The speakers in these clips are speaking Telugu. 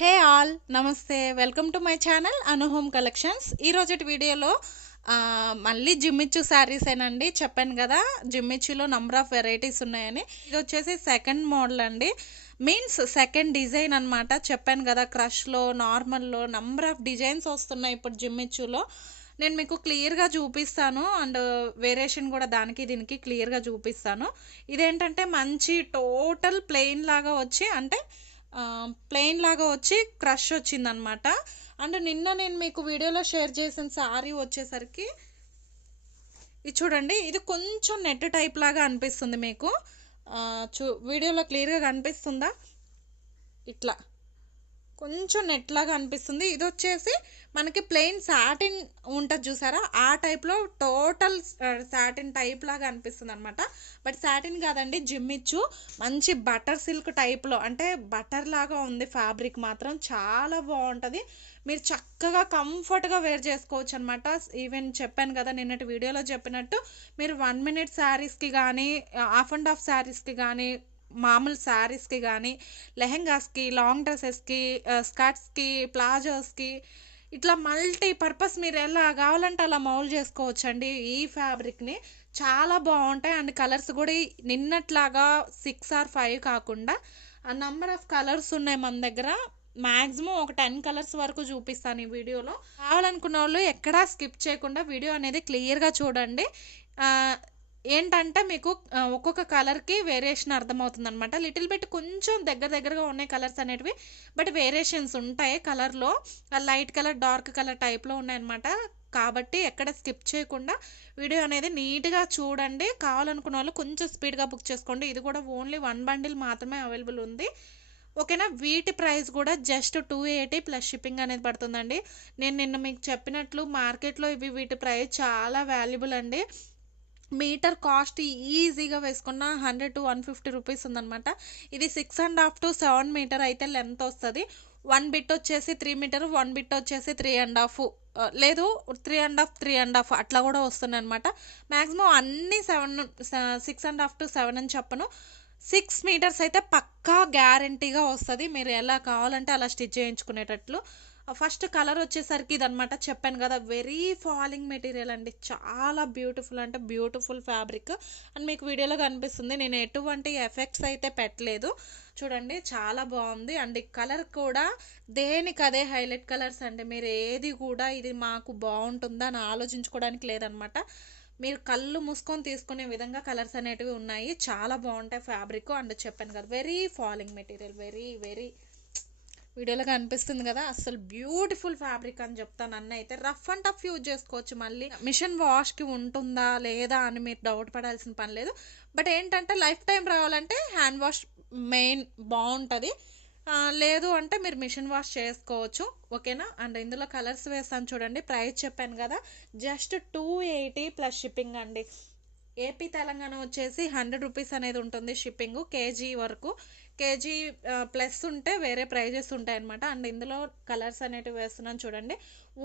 హే ఆల్ నమస్తే, welcome to my channel Anu home collections. ఈరోజు వీడియోలో మళ్ళీ జిమ్మిచ్చు శారీసేనండి. చెప్పాను కదా జిమ్మిచ్చులో నంబర్ ఆఫ్ వెరైటీస్ ఉన్నాయని. ఇది వచ్చేసి సెకండ్ మోడల్ అండి, మీన్స్ సెకండ్ డిజైన్ అనమాట. చెప్పాను కదా క్రష్లో నార్మల్లో నంబర్ ఆఫ్ డిజైన్స్ వస్తున్నాయి ఇప్పుడు జిమ్మిచ్చులో. నేను మీకు క్లియర్గా చూపిస్తాను అండ్ వేరియేషన్ కూడా దానికి దీనికి క్లియర్గా చూపిస్తాను. ఇదేంటంటే మంచి టోటల్ ప్లెయిన్ లాగా వచ్చి అంటే ప్లెయిన్ లాగా వచ్చి క్రష్ వచ్చిందనమాట. అండ్ నిన్న నేను మీకు వీడియోలో షేర్ చేసిన శారీ వచ్చేసరికి ఇది చూడండి, ఇది కొంచెం నెట్ టైప్ లాగా అనిపిస్తుంది మీకు. వీడియోలో క్లియర్గా కనిపిస్తుందా? ఇట్లా కొంచెం నెట్ లాగా అనిపిస్తుంది. ఇది వచ్చేసి మనకి ప్లెయిన్ సాటిన్ ఉంటుంది చూసారా, ఆ టైప్లో టోటల్ సాటిన్ టైప్ లాగా అనిపిస్తుంది అనమాట. బట్ సాటిన్ కాదండి, జిమ్మిచ్చు మంచి బటర్ సిల్క్ టైప్లో, అంటే బటర్ లాగా ఉంది. ఫ్యాబ్రిక్ మాత్రం చాలా బాగుంటుంది. మీరు చక్కగా కంఫర్ట్గా వేర్ చేసుకోవచ్చు అనమాట. ఈవెన్ చెప్పాను కదా నిన్నటి వీడియోలో చెప్పినట్టు, మీరు 1 minute శారీస్కి కానీ హాఫ్ అండ్ హాఫ్ శారీస్కి కానీ మామూలు శారీస్కి కానీ లెహెంగాస్కి లాంగ్ డ్రెస్సెస్కి స్కర్ట్స్కి ప్లాజోస్కి ఇట్లా మల్టీ పర్పస్ మీరు ఎలా కావాలంటే అలా మౌల్ చేసుకోవచ్చు అండి. ఈ ఫ్యాబ్రిక్ని చాలా బాగుంటాయి. అండ్ కలర్స్ కూడా నిన్నట్లాగా 6 or 5 కాకుండా నంబర్ ఆఫ్ కలర్స్ ఉన్నాయి మన దగ్గర. మ్యాక్సిమం ఒక 10 కలర్స్ వరకు చూపిస్తాను ఈ వీడియోలో. కావాలనుకున్న వాళ్ళు ఎక్కడా స్కిప్ చేయకుండా వీడియో అనేది క్లియర్గా చూడండి. ఏంటంటే మీకు ఒక్కొక్క కలర్కి వేరియేషన్ అర్థమవుతుంది అనమాట. లిటిల్ బిట్ కొంచెం దగ్గరగా ఉన్నాయి కలర్స్ అనేటివి, బట్ వేరియేషన్స్ ఉంటాయి కలర్లో. లైట్ కలర్ డార్క్ కలర్ టైప్లో ఉన్నాయన్నమాట. కాబట్టి ఎక్కడ స్కిప్ చేయకుండా వీడియో అనేది నీట్గా చూడండి. కావాలనుకున్న వాళ్ళు కొంచెం స్పీడ్గా బుక్ చేసుకోండి. ఇది కూడా ఓన్లీ 1 bundle మాత్రమే అవైలబుల్ ఉంది, ఓకేనా. వీటి ప్రైస్ కూడా జస్ట్ 280 ప్లస్ షిప్పింగ్ అనేది పడుతుందండి. నేను నిన్న మీకు చెప్పినట్లు మార్కెట్లో వీటి ప్రైస్ చాలా వాల్యుబుల్ అండి. మీటర్ కాస్ట్ ఈజీగా వేసుకున్న 100 to 150 రూపీస్ ఉందన్నమాట. ఇది 6.5 to 7 మీటర్ అయితే లెంత్ వస్తుంది. 1 బిట్ వచ్చేసి 3 మీటర్, 1 బిట్ వచ్చేసి 3.5, లేదు 3.5 అట్లా కూడా వస్తున్నాయి అనమాట. మ్యాక్సిమం అన్ని 6.5 to 7 అని చెప్పను, 6 మీటర్స్ అయితే పక్కా గ్యారంటీగా వస్తుంది. మీరు ఎలా కావాలంటే అలా స్టిచ్ చేయించుకునేటట్లు. ఫస్ట్ కలర్ వచ్చేసరికి ఇదనమాట. చెప్పాను కదా వెరీ ఫాలింగ్ మెటీరియల్ అండి, చాలా బ్యూటిఫుల్ అంటే బ్యూటిఫుల్ ఫ్యాబ్రిక్. అండ్ మీకు వీడియోలో కనిపిస్తుంది, నేను ఎటువంటి ఎఫెక్ట్స్ అయితే పెట్టలేదు. చూడండి చాలా బాగుంది. అండ్ ఈ కలర్ కూడా దేనికదే హైలైట్ కలర్స్ అండి. మీరు ఏది కూడా ఇది మాకు బాగుంటుందా అని ఆలోచించుకోవడానికి లేదనమాట. మీరు కళ్ళు మూసుకొని తీసుకునే విధంగా కలర్స్ అనేటివి ఉన్నాయి. చాలా బాగుంటాయి ఫ్యాబ్రిక్. అండ్ చెప్పాను కదా very falling material, very very వీడియోలో కనిపిస్తుంది కదా, అసలు బ్యూటిఫుల్ ఫ్యాబ్రిక్ అని చెప్తాను. అన్న అయితే రఫ్ అండ్ టఫ్ యూజ్ చేసుకోవచ్చు. మళ్ళీ మిషన్ వాష్కి ఉంటుందా లేదా అని మీరు డౌట్ పడాల్సిన పని లేదు. బట్ ఏంటంటే లైఫ్ టైం రావాలంటే హ్యాండ్ వాష్ మెయిన్ బాగుంటుంది. లేదు అంటే మీరు మిషన్ వాష్ చేసుకోవచ్చు, ఓకేనా. అండ్ ఇందులో కలర్స్ వేస్తాను చూడండి. ప్రైస్ చెప్పాను కదా జస్ట్ 280 ప్లస్ షిప్పింగ్ అండి. ఏపీ తెలంగాణ వచ్చేసి 100 రూపీస్ అనేది ఉంటుంది షిప్పింగ్, కేజీ వరకు. కేజీ ప్లస్ ఉంటే వేరే ప్రైజెస్ ఉంటాయి అనమాట. అండ్ ఇందులో కలర్స్ అనేటివి వేస్తున్నాను చూడండి.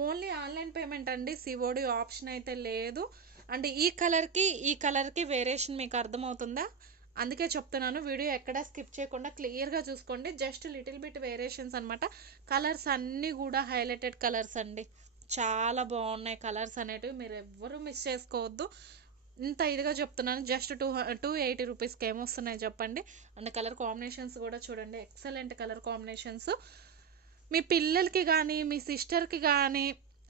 ఓన్లీ ఆన్లైన్ పేమెంట్ అండి, సిఓడి ఆప్షన్ అయితే లేదు. అండ్ ఈ కలర్కి వేరియేషన్ మీకు అర్థమవుతుందా? అందుకే చెప్తున్నాను, వీడియో ఎక్కడా స్కిప్ చేయకుండా క్లియర్గా చూసుకోండి. జస్ట్ లిటిల్ బిట్ వేరియేషన్స్ అనమాట. కలర్స్ అన్నీ కూడా హైలైటెడ్ కలర్స్ అండి, చాలా బాగున్నాయి కలర్స్ అనేటివి, మీరు ఎవ్వరూ మిస్ చేసుకోవద్దు. ఇంత ఇదిగా చెప్తున్నాను. జస్ట్ 280 రూపీస్కి ఏమొస్తున్నాయి చెప్పండి. అండ్ కలర్ కాంబినేషన్స్ కూడా చూడండి, ఎక్సలెంట్ కలర్ కాంబినేషన్స్. మీ పిల్లలకి కానీ మీ సిస్టర్కి కానీ,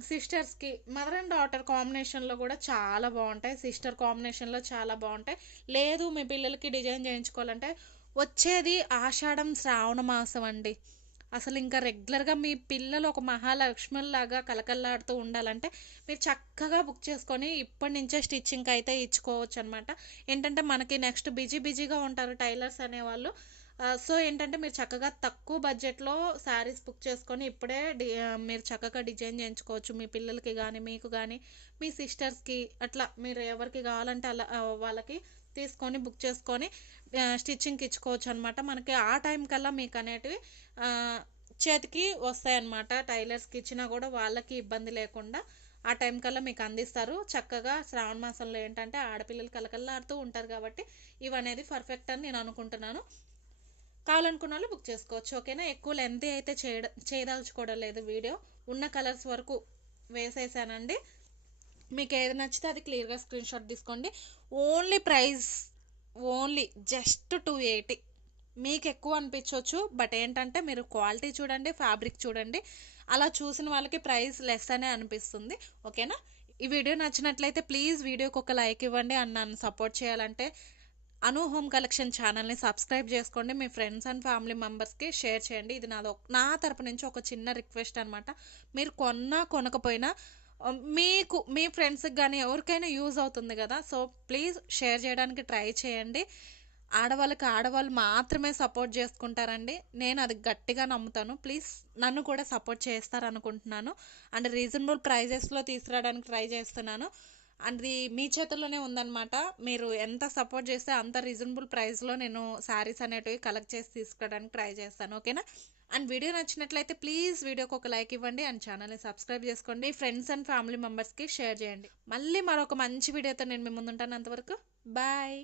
సిస్టర్స్కి మదర్ అండ్ డాటర్ కాంబినేషన్లో కూడా చాలా బాగుంటాయి. సిస్టర్ కాంబినేషన్లో చాలా బాగుంటాయి. లేదు మీ పిల్లలకి డిజైన్ చేయించుకోవాలంటే వచ్చేది ఆషాఢం శ్రావణ మాసం అండి. అసలు ఇంకా రెగ్యులర్గా మీ పిల్లలు ఒక మహాలక్ష్మిలాగా కలకల్లాడుతూ ఉండాలంటే మీరు చక్కగా బుక్ చేసుకొని ఇప్పటి నుంచే స్టిచ్చింగ్కి అయితే ఇచ్చుకోవచ్చు అనమాట. ఏంటంటే మనకి నెక్స్ట్ బిజీగా ఉంటారు టైలర్స్ అనేవాళ్ళు. సో ఏంటంటే మీరు చక్కగా తక్కువ బడ్జెట్లో శారీస్ బుక్ చేసుకొని ఇప్పుడే మీరు చక్కగా డిజైన్ చేయించుకోవచ్చు. మీ పిల్లలకి కానీ మీకు కానీ మీ సిస్టర్స్కి అట్లా మీరు ఎవరికి కావాలంటే అలా వాళ్ళకి తీసుకొని బుక్ చేసుకొని స్టిచ్చింగ్కి ఇచ్చుకోవచ్చు అనమాట. మనకి ఆ టైం కల్లా మీకు అనేటివి చేతికి వస్తాయన్నమాట. టైలర్స్కి ఇచ్చినా కూడా వాళ్ళకి ఇబ్బంది లేకుండా ఆ టైం కల్లా మీకు అందిస్తారు. చక్కగా శ్రావణ మాసంలో ఏంటంటే ఆడపిల్లలు కలకల్లాడుతూ ఉంటారు కాబట్టి ఇవనేది పర్ఫెక్ట్ అని నేను అనుకుంటున్నాను. కావాలనుకున్న వాళ్ళు బుక్ చేసుకోవచ్చు. ఓకేనా, ఎక్కువ లెంత్ అయితే చేయదలుచుకోవడం లేదు. వీడియో ఉన్న కలర్స్ వరకు వేసేసానండి. మీకు ఏది నచ్చితే అది క్లియర్గా స్క్రీన్ షాట్ తీసుకోండి. Only just 280. మీకు ఎక్కువ అనిపించవచ్చు, బట్ ఏంటంటే మీరు క్వాలిటీ చూడండి, ఫ్యాబ్రిక్ చూడండి, అలా చూసిన వాళ్ళకి ప్రైస్ లెస్ అనే అనిపిస్తుంది. ఓకేనా, ఈ వీడియో నచ్చినట్లయితే ప్లీజ్ వీడియోకి ఒక లైక్ ఇవ్వండి. అండ్ నన్ను సపోర్ట్ చేయాలంటే అను హోమ్ కలెక్షన్ ఛానల్ని సబ్స్క్రైబ్ చేసుకోండి. మీ ఫ్రెండ్స్ అండ్ ఫ్యామిలీ మెంబర్స్కి షేర్ చేయండి. ఇది నా తరపు నుంచి ఒక చిన్న రిక్వెస్ట్ అనమాట. మీరు కొనకపోయినా మీకు మీ ఫ్రెండ్స్కి కానీ ఎవరికైనా యూజ్ అవుతుంది కదా. సో ప్లీజ్ షేర్ చేయడానికి ట్రై చేయండి. ఆడవాళ్ళు మాత్రమే సపోర్ట్ చేసుకుంటారండి. నేను అది గట్టిగా నమ్ముతాను. ప్లీజ్ నన్ను కూడా సపోర్ట్ చేస్తారనుకుంటున్నాను. అండ్ రీజనబుల్ ప్రైజెస్లో తీసుకురావడానికి ట్రై చేస్తున్నాను. అది మీ చేతుల్లోనే ఉందన్నమాట. మీరు ఎంత సపోర్ట్ చేస్తే అంత రీజనబుల్ ప్రైస్లో నేను శారీస్ అనేటివి కలెక్ట్ చేసి తీసుకోవడానికి ట్రై చేస్తాను. ఓకేనా, అండ్ వీడియో నచ్చినట్లయితే ప్లీజ్ వీడియోకి ఒక లైక్ ఇవ్వండి. అండ్ ఛానల్ని సబ్స్క్రైబ్ చేసుకోండి. ఫ్రెండ్స్ అండ్ ఫ్యామిలీ మెంబర్స్కి షేర్ చేయండి. మళ్ళీ మరొక మంచి వీడియోతో నేను మీ ముందుంటాను. అంతవరకు బాయ్.